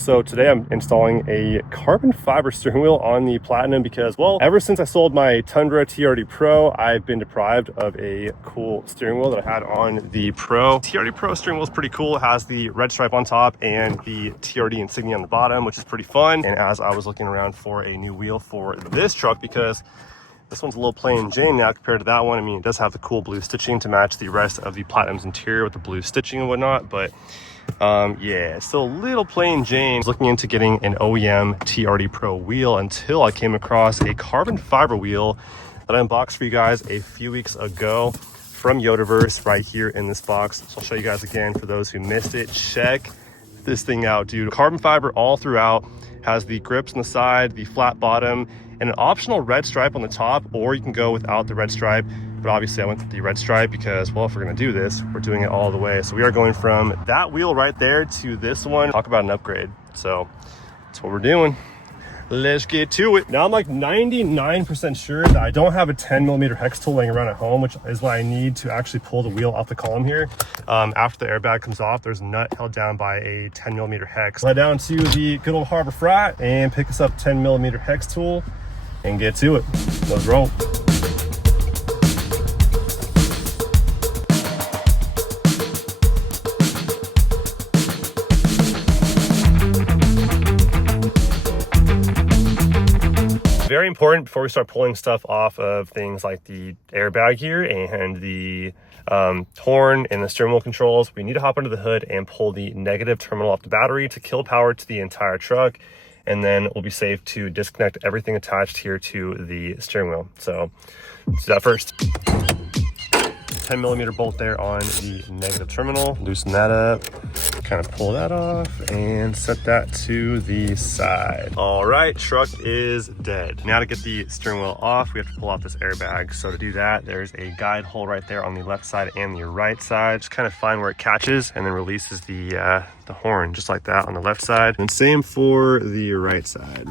So today I'm installing a carbon fiber steering wheel on the Platinum because, well, ever since I sold my Tundra TRD Pro, I've been deprived of a cool steering wheel that I had on the Pro. TRD Pro steering wheel is pretty cool. It has the red stripe on top and the TRD insignia on the bottom, which is pretty fun. And as I was looking around for a new wheel for this truck, because this one's a little plain Jane now compared to that one. I mean, it does have the cool blue stitching to match the rest of the Platinum's interior with the blue stitching and whatnot, but yeah, still a little plain Jane. I was looking into getting an OEM TRD Pro wheel until I came across a carbon fiber wheel that I unboxed for you guys a few weeks ago from Yodaverse right here in this box. So I'll show you guys again for those who missed it. Check this thing out, dude. Carbon fiber all throughout, has the grips on the side, the flat bottom, and an optional red stripe on the top, or you can go without the red stripe. But obviously I went with the red stripe because, well, if we're gonna do this, we're doing it all the way. So we are going from that wheel right there to this one. Talk about an upgrade. So that's what we're doing. Let's get to it. Now I'm like 99% sure that I don't have a 10mm hex tool laying around at home, which is what I need to actually pull the wheel off the column here. After the airbag comes off, there's a nut held down by a 10mm hex. Head down to the good old Harbor Freight and pick us up 10mm hex tool and get to it. Let's roll. Very important before we start pulling stuff off of things like the airbag here and the horn and the steering wheel controls, we need to hop under the hood and pull the negative terminal off the battery to kill power to the entire truck. And then we'll be safe to disconnect everything attached here to the steering wheel. So let's do that first. 10mm bolt there on the negative terminal. Loosen that up, kind of pull that off and set that to the side. All right, truck is dead. Now to get the steering wheel off, we have to pull off this airbag. So to do that, there's a guide hole right there on the left side and the right side. Just kind of find where it catches and then releases the horn just like that on the left side. And same for the right side.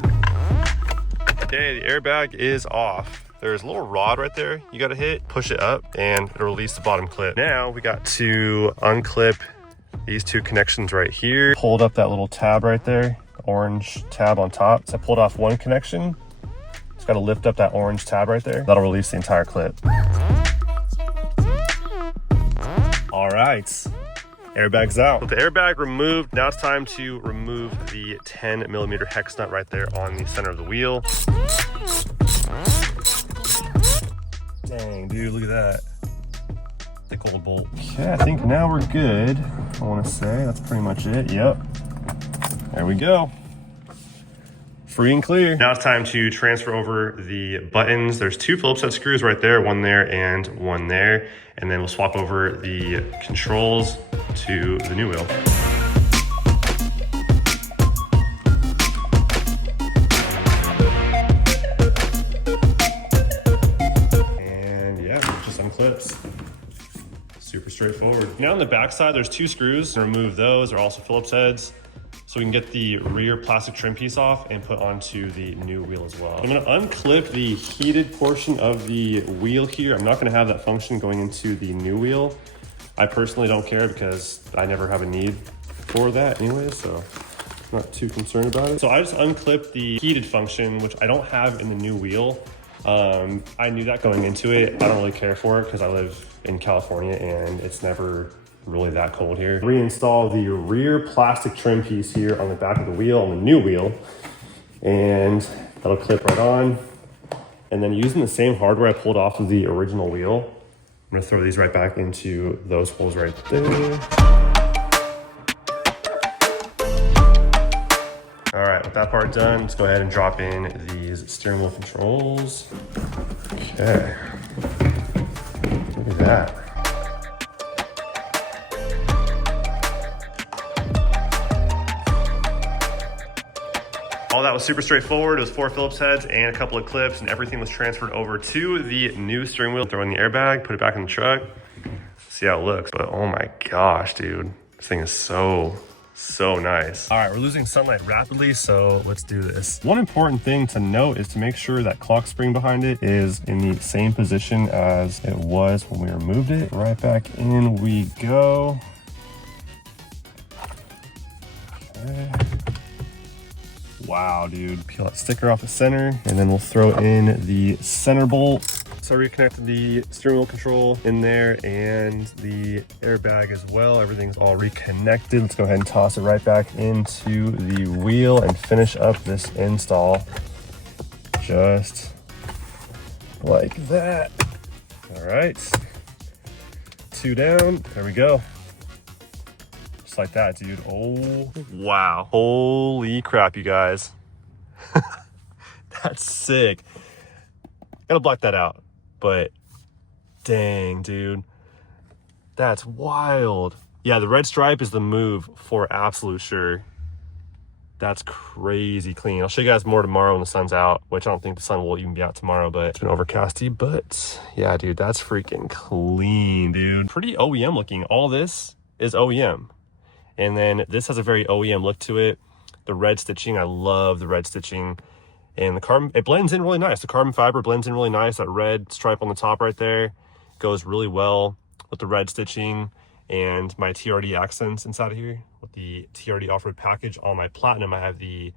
Okay, the airbag is off. There's a little rod right there you gotta hit, push it up, and it'll release the bottom clip. Now we got to unclip these two connections right here. Pulled up that little tab right there, orange tab on top. So I pulled off one connection. Just gotta lift up that orange tab right there. That'll release the entire clip. All right, airbag's out. With the airbag removed, now it's time to remove the 10mm hex nut right there on the center of the wheel. Dang, dude, look at that. Thick old bolt. Okay, I think now we're good. I want to say that's pretty much it. Yep. There we go. Free and clear. Now it's time to transfer over the buttons. There's two Phillips head screws right there, one there and one there. And then we'll swap over the controls to the new wheel. Clips. Super straightforward. Now on the back side, there's two screws. Remove those. They're also Phillips heads. So we can get the rear plastic trim piece off and put onto the new wheel as well. I'm gonna unclip the heated portion of the wheel here. I'm not gonna have that function going into the new wheel. I personally don't care because I never have a need for that anyway, so I'm not too concerned about it. So I just unclipped the heated function, which I don't have in the new wheel. I knew that going into it. I don't really care for it because I live in California and it's never really that cold here. Reinstall the rear plastic trim piece here on the back of the wheel, on the new wheel, and that'll clip right on. And then using the same hardware I pulled off of the original wheel, I'm gonna throw these right back into those holes right there. All right, with that part done, let's go ahead and drop in these steering wheel controls. Okay, look at that. All that was super straightforward. It was 4 Phillips heads and a couple of clips, and everything was transferred over to the new steering wheel. Throw in the airbag, put it back in the truck, see how it looks. But oh my gosh, dude, this thing is so nice. All right, we're losing sunlight rapidly, so let's do this. One important thing to note is to make sure that clock spring behind it is in the same position as it was when we removed it. Right back in we go. Okay. Wow, dude. Peel that sticker off the center, and then we'll throw in the center bolt. So I reconnected the steering wheel control in there and the airbag as well. Everything's all reconnected. Let's go ahead and toss it right back into the wheel and finish up this install. Just like that. All right. 2 down. There we go. Just like that, dude. Oh, wow. Holy crap, you guys. That's sick. Gotta block that out. But dang, dude. That's wild. Yeah, the red stripe is the move for absolute sure. That's crazy clean. I'll show you guys more tomorrow when the sun's out, which I don't think the sun will even be out tomorrow, but it's been overcasty. But yeah, dude, that's freaking clean, dude. Pretty OEM looking. All this is OEM. And then this has a very OEM look to it. The red stitching, I love the red stitching. And the carbon, it blends in really nice. The carbon fiber blends in really nice. That red stripe on the top right there goes really well with the red stitching and my TRD accents inside of here. With the TRD off-road package on my Platinum, I have the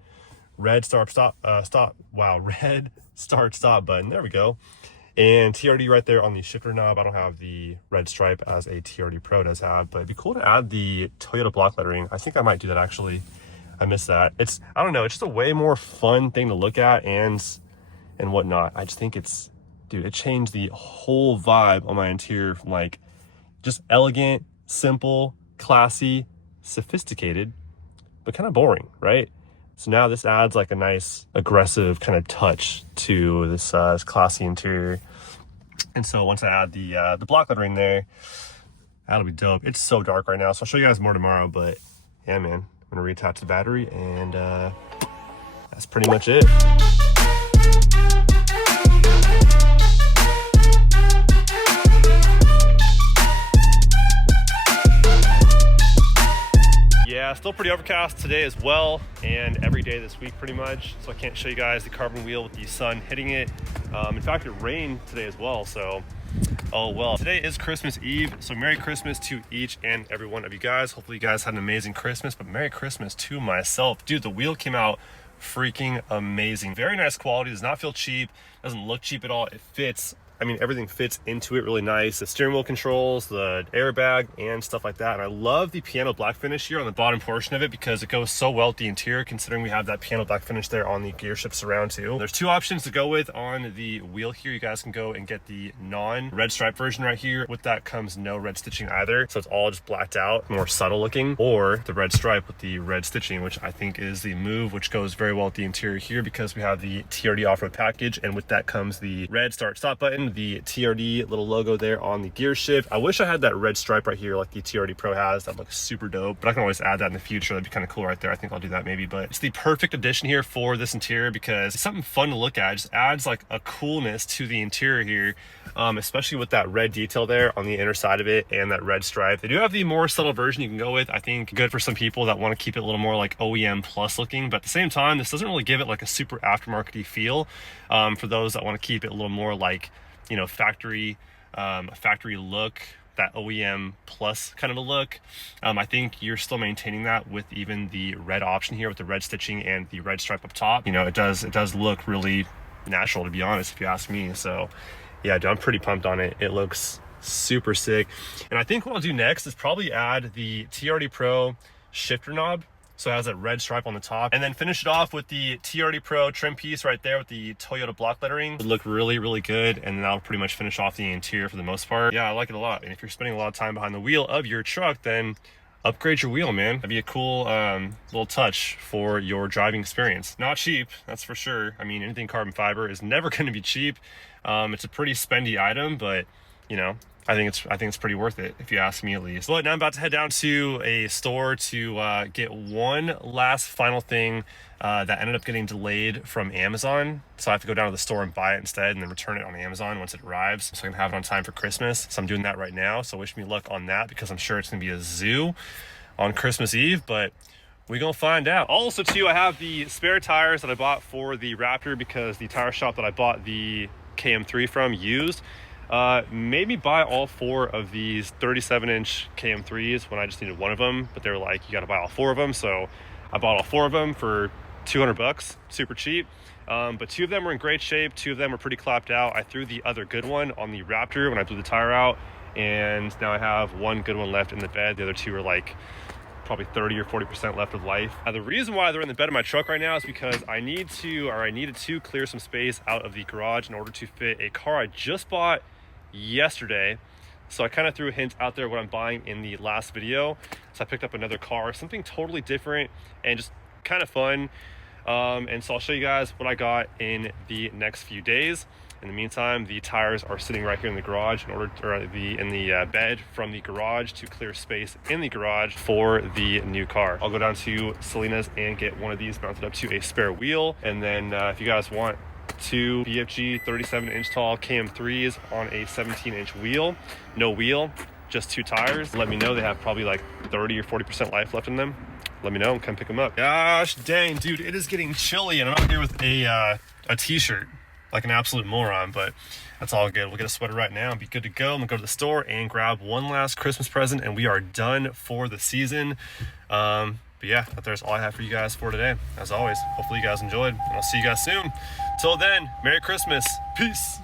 red red start stop button. There we go. And TRD right there on the shifter knob. I don't have the red stripe as a TRD Pro does have, but it'd be cool to add the Toyota block lettering. I think I might do that actually. I miss that. It's, I don't know, it's just a way more fun thing to look at and whatnot. I just think it's, dude, it changed the whole vibe on my interior from like just elegant, simple, classy, sophisticated, but kind of boring, right? So now this adds like a nice aggressive kind of touch to this classy interior. And so once I add the block lettering there, that'll be dope. It's so dark right now, so I'll show you guys more tomorrow, but yeah, man, I'm gonna reattach the battery and that's pretty much it. Yeah, still pretty overcast today as well, and every day this week pretty much, so I can't show you guys the carbon wheel with the sun hitting it. In fact, it rained today as well, so oh well. Today is Christmas Eve, so Merry Christmas to each and every one of you guys. Hopefully you guys had an amazing Christmas, but Merry Christmas to myself. Dude, the wheel came out freaking amazing. Very nice quality, does not feel cheap, doesn't look cheap at all. It fits. I mean, everything fits into it really nice. The steering wheel controls, the airbag, and stuff like that. And I love the piano black finish here on the bottom portion of it because it goes so well with the interior, considering we have that piano black finish there on the gear shift surround too. There's 2 options to go with on the wheel here. You guys can go and get the non-red stripe version right here. With that comes no red stitching either, so it's all just blacked out, more subtle looking, or the red stripe with the red stitching, which I think is the move, which goes very well with the interior here because we have the TRD off-road package, and with that comes the red start stop button, the TRD little logo there on the gear shift. I wish I had that red stripe right here like the TRD Pro has. That looks super dope, but I can always add that in the future. That'd be kind of cool right there. I think I'll do that maybe, but it's the perfect addition here for this interior because it's something fun to look at. It just adds like a coolness to the interior here, especially with that red detail there on the inner side of it and that red stripe. They do have the more subtle version you can go with. I think good for some people that want to keep it a little more like OEM plus looking, but at the same time, this doesn't really give it like a super aftermarket-y feel. For those that want to keep it a little more like, you know, factory look, that OEM plus kind of a look. I think you're still maintaining that with even the red option here with the red stitching and the red stripe up top. You know, it does look really natural, to be honest, if you ask me. So yeah, dude, I'm pretty pumped on it. It looks super sick. And I think what I'll do next is probably add the TRD Pro shifter knob. So it has that red stripe on the top, and then finish it off with the TRD Pro trim piece right there with the Toyota block lettering. It would look really, really good, and that'll pretty much finish off the interior for the most part. Yeah, I like it a lot. And if you're spending a lot of time behind the wheel of your truck, then upgrade your wheel, man. That'd be a cool little touch for your driving experience. Not cheap, that's for sure. I mean, anything carbon fiber is never going to be cheap. It's a pretty spendy item, but you know, I think it's pretty worth it, if you ask me at least. But now I'm about to head down to a store to get one last final thing that ended up getting delayed from Amazon. So I have to go down to the store and buy it instead and then return it on Amazon once it arrives, so I can have it on time for Christmas. So I'm doing that right now, so wish me luck on that because I'm sure it's gonna be a zoo on Christmas Eve, but we're gonna find out. Also too, I have the spare tires that I bought for the Raptor because the tire shop that I bought the KM3 from used made me buy all 4 of these 37-inch KM3s when I just needed one of them, but they were like, you got to buy all 4 of them. So I bought all 4 of them for 200 bucks, super cheap. But 2 of them were in great shape. 2 of them were pretty clapped out. I threw the other good one on the Raptor when I blew the tire out, and now I have 1 good one left in the bed. The other 2 are like probably 30 or 40% left of life. The reason why they're in the bed of my truck right now is because I needed to clear some space out of the garage in order to fit a car I just bought yesterday. So I kind of threw a hint out there what I'm buying in the last video. So I picked up another car, something totally different and just kind of fun. And so I'll show you guys what I got in the next few days. In the meantime, the tires are sitting right here in the garage in the bed from the garage to clear space in the garage for the new car. I'll go down to Selena's and get one of these mounted up to a spare wheel. And then if you guys want 2 BFG 37-inch tall KM3s on a 17-inch wheel, no wheel, just 2 tires, let me know. They have probably like 30 or 40% life left in them. Let me know and come pick them up. Gosh dang, dude, it is getting chilly and I'm out here with a t-shirt like an absolute moron, but that's all good. We'll get a sweater right now and be good to go. I'm gonna go to the store and grab one last Christmas present and we are done for the season. But yeah, that's all I have for you guys for today. As always, hopefully you guys enjoyed and I'll see you guys soon. Till then, Merry Christmas. Peace.